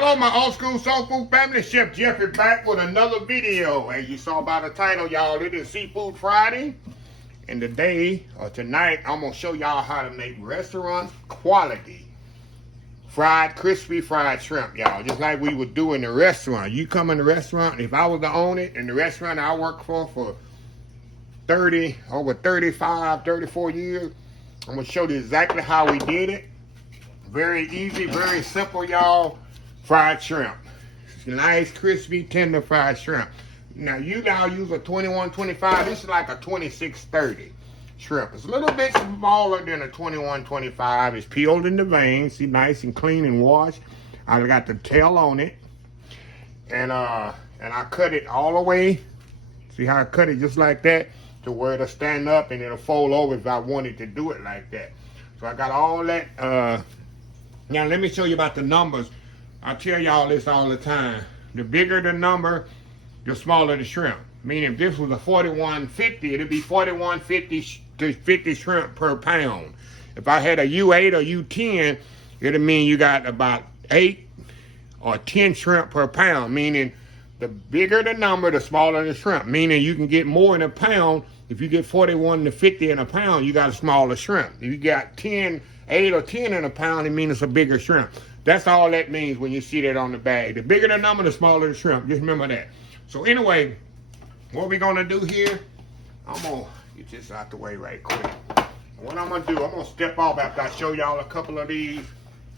Hello, my old school soul food family. Chef Jeff is back with another video. As you saw by the title, y'all, it is Seafood Friday. And today, or tonight, I'm going to show y'all how to make restaurant quality crispy fried shrimp, y'all. Just like we would do in the restaurant. You come in the restaurant, if I was to own it, in the restaurant I worked for over 35, 34 years, I'm going to show you exactly how we did it. Very easy, very simple, y'all. Fried shrimp. Nice, crispy, tender fried shrimp. Now, you now use a 2125. This is like a 2630 shrimp. It's a little bit smaller than a 2125. It's peeled in the veins. See, nice and clean and washed. I got the tail on it. And I cut it all the way. See how I cut it just like that? To where it'll stand up and it'll fold over if I wanted to do it like that. So I got all that. Now, let me show you about the numbers. I tell y'all this all the time. The bigger the number, the smaller the shrimp. Meaning if this was a 4150, it'd be 4150 to 50 shrimp per pound. If I had a U8 or U10, it'd mean you got about 8 or 10 shrimp per pound. Meaning the bigger the number, the smaller the shrimp. Meaning you can get more in a pound. If you get 41 to 50 in a pound, you got a smaller shrimp. If you got 8 or 10 in a pound, it means it's a bigger shrimp. That's all that means when you see that on the bag. The bigger the number, the smaller the shrimp. Just remember that. So anyway, what we're gonna do here, I'm gonna get this out the way right quick. What I'm gonna do, I'm gonna step off after I show y'all a couple of these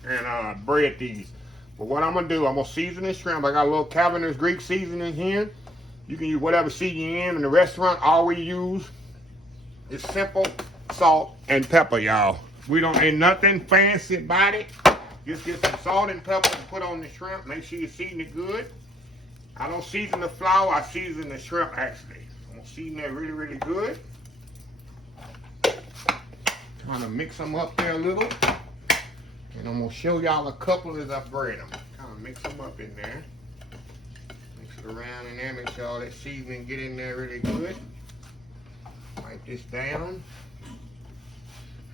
and bread these. But what I'm gonna do, I'm gonna season this shrimp. I got a little Cavender's Greek seasoning here. You can use whatever seasoning in the restaurant. All we use is simple salt and pepper, y'all. We don't ain't nothing fancy about it. Just get some salt and pepper and put on the shrimp. Make sure you season it good. I don't season the flour, I season the shrimp actually. I'm gonna season that really, really good. Kind of mix them up there a little. And I'm gonna show y'all a couple as I bread them. Kind of mix them up in there. Mix it around in there, make sure all that seasoning get in there really good. Wipe this down.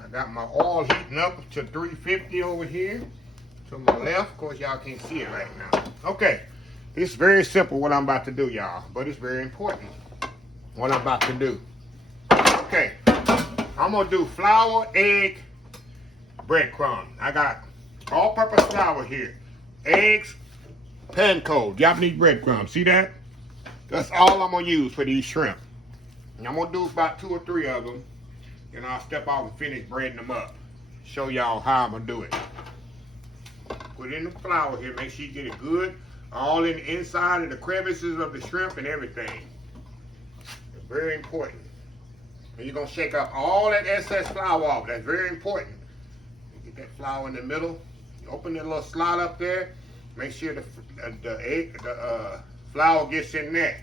I got my oil heating up to 350 over here. To my left, of course y'all can't see it right now. Okay, it's very simple what I'm about to do, y'all, but it's very important what I'm about to do. Okay, I'm gonna do flour, egg, breadcrumb. I got all-purpose flour here, eggs, panko, Japanese breadcrumbs. See that? That's all I'm gonna use for these shrimp. And I'm gonna do about 2 or 3 of them. And I'll step off and finish breading them up. Show y'all how I'm gonna do it. Put in the flour here, make sure you get it good. All in the inside of the crevices of the shrimp and everything. It's very important. And you're gonna shake up all that excess flour off. That's very important. Get that flour in the middle. You open that little slot up there. Make sure the flour gets in there.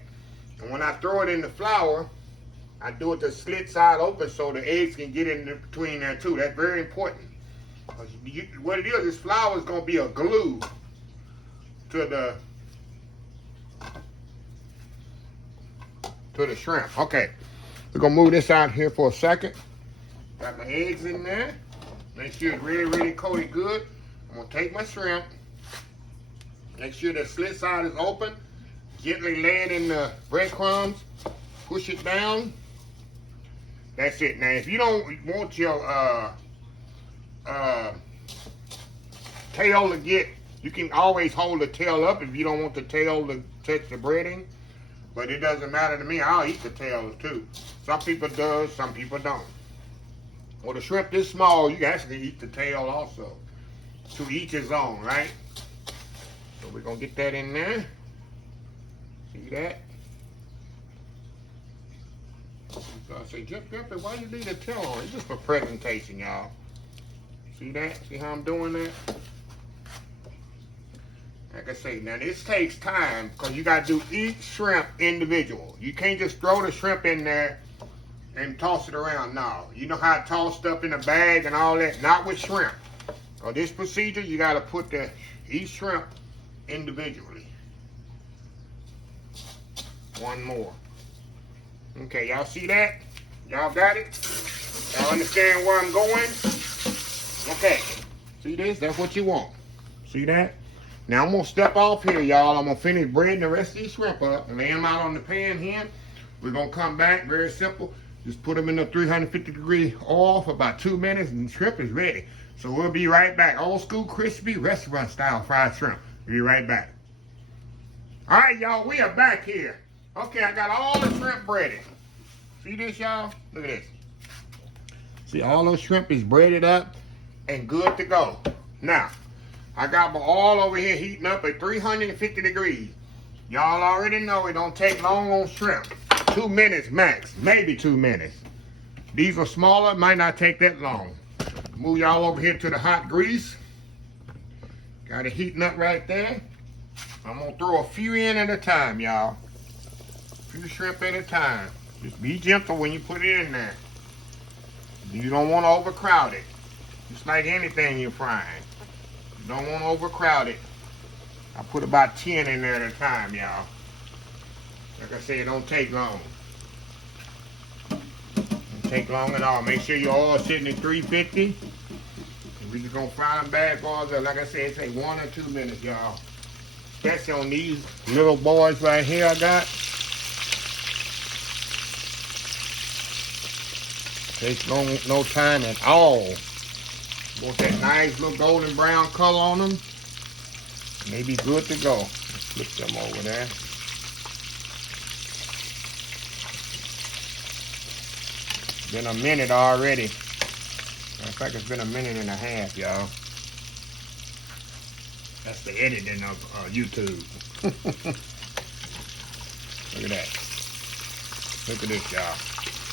And when I throw it in the flour, I do it the slit side open so the eggs can get in between there too. That's very important. What it is, this flour is going to be a glue to the shrimp. Okay, we're going to move this out here for a second. Got my eggs in there. Make sure it's really, really coated good. I'm going to take my shrimp. Make sure the slit side is open. Gently lay it in the breadcrumbs. Push it down. That's it. Now, if you don't want your tail to get, you can always hold the tail up if you don't want the tail to touch the breading. But it doesn't matter to me. I'll eat the tail too. Some people do, some people don't. Well, the shrimp this small, you can actually eat the tail also. To each his own, right? So we're going to get that in there. See that? So I say, Jeffrey, why you leave the tail on? It's just for presentation, y'all. See that? See how I'm doing that? Like I say, now this takes time because you got to do each shrimp individual. You can't just throw the shrimp in there and toss it around. No. You know how to toss stuff in a bag and all that? Not with shrimp. For this procedure, you got to put each shrimp individually. One more. Okay, y'all see that? Y'all got it? Y'all understand where I'm going? Okay. See this? That's what you want. See that? Now I'm gonna step off here, y'all. I'm gonna finish breading the rest of these shrimp up and lay them out on the pan here. We're gonna come back, very simple. Just put them in the 350-degree oil for about 2 minutes and the shrimp is ready. So we'll be right back. Old school, crispy, restaurant style fried shrimp. We'll be right back. All right, y'all, we are back here. Okay, I got all the shrimp breaded. See this, y'all? Look at this. See, all those shrimp is breaded up and good to go. Now, I got my oil over here heating up at 350 degrees. Y'all already know it don't take long on shrimp. 2 minutes max, maybe 2 minutes. These are smaller, might not take that long. Move y'all over here to the hot grease. Got it heating up right there. I'm gonna throw a few in at a time, y'all. A few shrimp at a time. Just be gentle when you put it in there. You don't want to overcrowd it. Just like anything you're frying. You don't want to overcrowd it. I put about 10 in there at a time, y'all. Like I said, it don't take long. Don't take long at all. Make sure your oil sitting at 350. We're just gonna fry them bad boys up. Like I said, it take 1 or 2 minutes, y'all. Especially on these little boys right here I got. Takes no time at all. Want that nice little golden brown color on them. And they be good to go. Let's flip them over there. Been a minute already. Matter of fact, it's been a minute and a half, y'all. That's the editing of YouTube. Look at that. Look at this, y'all.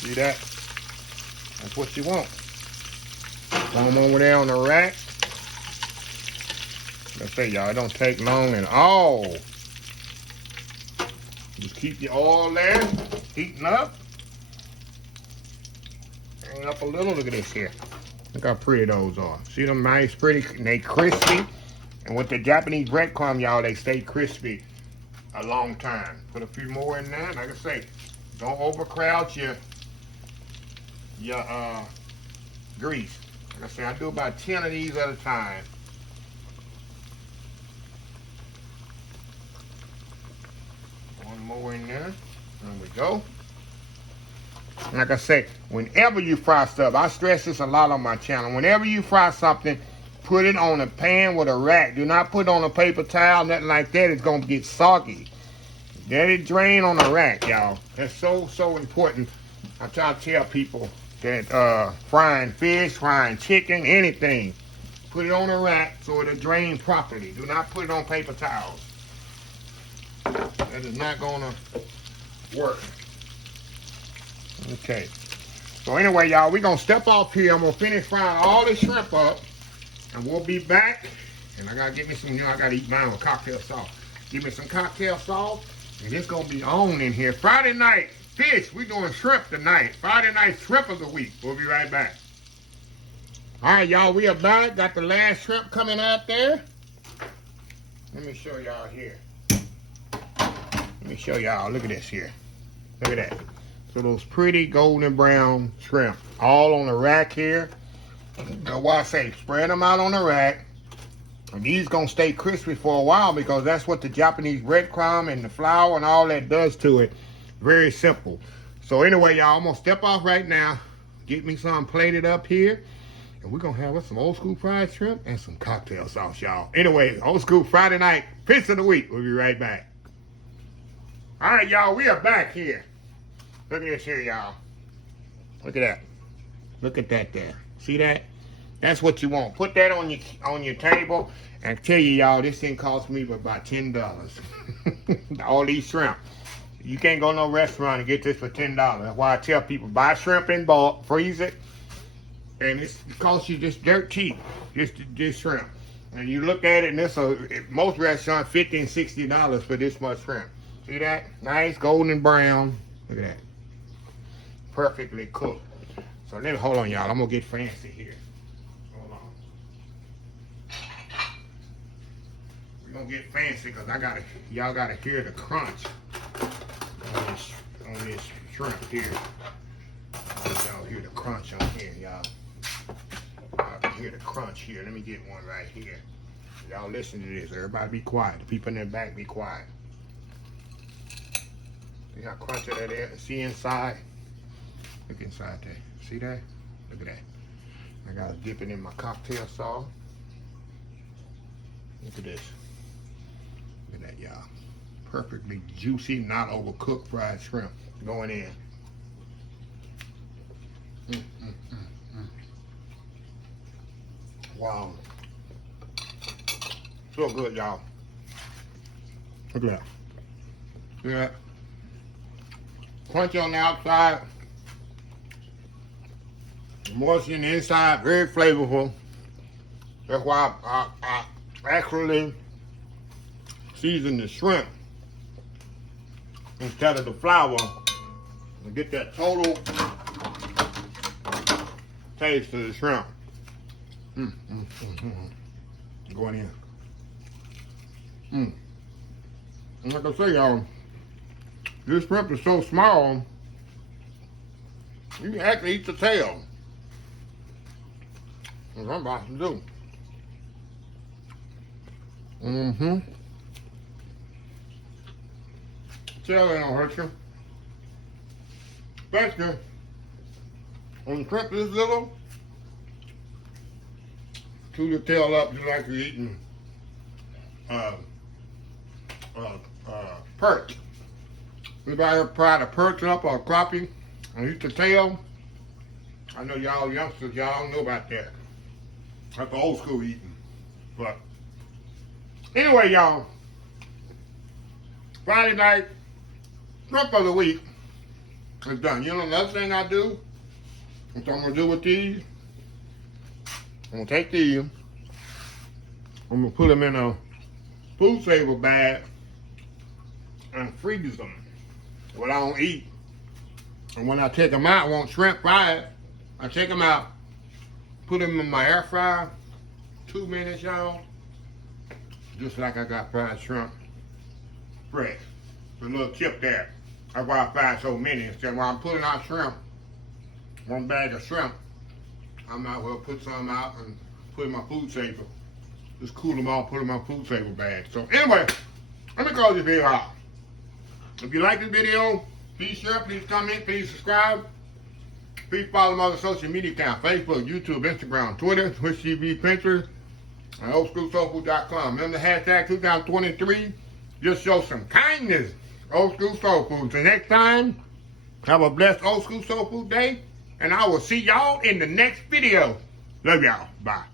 See that? That's what you want. Throw them over there on the rack. Let's say, y'all, it don't take long at all. Just keep your oil there, heating up. Bring it up a little. Look at this here. Look how pretty those are. See them nice, pretty, and they crispy. And with the Japanese breadcrumb, y'all, they stay crispy a long time. Put a few more in there. Like I say, don't overcrowd your grease. Like I say, I do about 10 of these at a time. One more in there. There we go. Like I say, whenever you fry stuff, I stress this a lot on my channel. Whenever you fry something, put it on a pan with a rack. Do not put it on a paper towel, nothing like that. It's going to get soggy. Let it drain on the rack, y'all. That's so important. I try to tell people that frying fish, frying chicken, anything, put it on a rack so it'll drain properly. Do not put it on paper towels. That is not going to work. Okay. So anyway, y'all, we're going to step off here. I'm going to finish frying all this shrimp up. And we'll be back. And I got to get me some, I got to eat mine with cocktail sauce. Give me some cocktail sauce. And it's going to be on in here. Friday night fish. We're doing shrimp tonight. Friday night shrimp of the week. We'll be right back. All right, y'all, we are back. Got the last shrimp coming out there. Let me show y'all here. Let me show y'all. Look at this here. Look at that. So those pretty golden brown shrimp. All on the rack here. Now what I say, spread them out on the rack. And these gonna stay crispy for a while because that's what the Japanese breadcrumb and the flour and all that does to it. Very simple. So anyway, y'all, I'm gonna step off right now. Get me some plated up here. And we're gonna have us some old school fried shrimp and some cocktail sauce, y'all. Anyway, old school Friday night fish of the week. We'll be right back. All right, y'all, we are back here. Look at this here, y'all. Look at that. Look at that there. See that? That's what you want. Put that on your table. And I tell you, y'all, this thing cost me about $10. All these shrimp. You can't go to no restaurant and get this for $10. That's why I tell people, buy shrimp in bulk, freeze it, and it costs you just dirt cheap, just shrimp. And you look at it, and most restaurants $50 and $60 for this much shrimp. See that? Nice golden brown. Look at that. Perfectly cooked. So let me, hold on, y'all. I'm gonna get fancy here. Hold on. We're gonna get fancy because y'all gotta hear the crunch on this shrimp here. Y'all hear the crunch on here, y'all. Y'all can hear the crunch here. Let me get one right here. Y'all listen to this. Everybody be quiet. The people in the back be quiet. See how crunchy that is? See inside? Look inside there. See that? Look at that. I gotta dip it in my cocktail sauce. Look at this. Look at that, y'all. Perfectly juicy, not overcooked fried shrimp going in. Wow. So good, y'all. Look at that. See that? Crunchy on the outside. Moisture on the inside. Very flavorful. That's why I actually season the shrimp instead of the flour to get that total taste of the shrimp. Going in. And like I say, y'all, this shrimp is so small, you can actually eat the tail. That's what I'm about to do. Tail ain't gonna hurt you. Especially when the shrimp this little, chew your tail up just like you're eating perch. Anybody ever tried a perch up or a crappie and eat the tail? I know y'all youngsters, y'all don't know about that. That's the old school eating. But anyway, y'all, Friday night, shrimp of the week is done. You know another thing I do? What I'm gonna do with these? I'm gonna take these, I'm gonna put them in a food saver bag and freeze them. What I don't eat. And when I take them out, I want shrimp fried. I take them out, put them in my air fryer, 2 minutes, y'all. Just like I got fried shrimp fresh. The little chip there. That's why I fried so many. Instead, while I'm putting out shrimp, 1 bag of shrimp, I might well put some out and put in my food saver. Just cool them off, put them in my food saver bag. So anyway, let me close this video out. If you like this video, please share, please comment, please subscribe. Please follow my other social media accounts: Facebook, YouTube, Instagram, Twitter, Twitch TV, Pinterest, and oldschoolsoulfood.com. Remember the hashtag 2023. Just show some kindness. Old School Soul Food. Till next time, have a blessed Old School Soul Food day. And I will see y'all in the next video. Love y'all. Bye.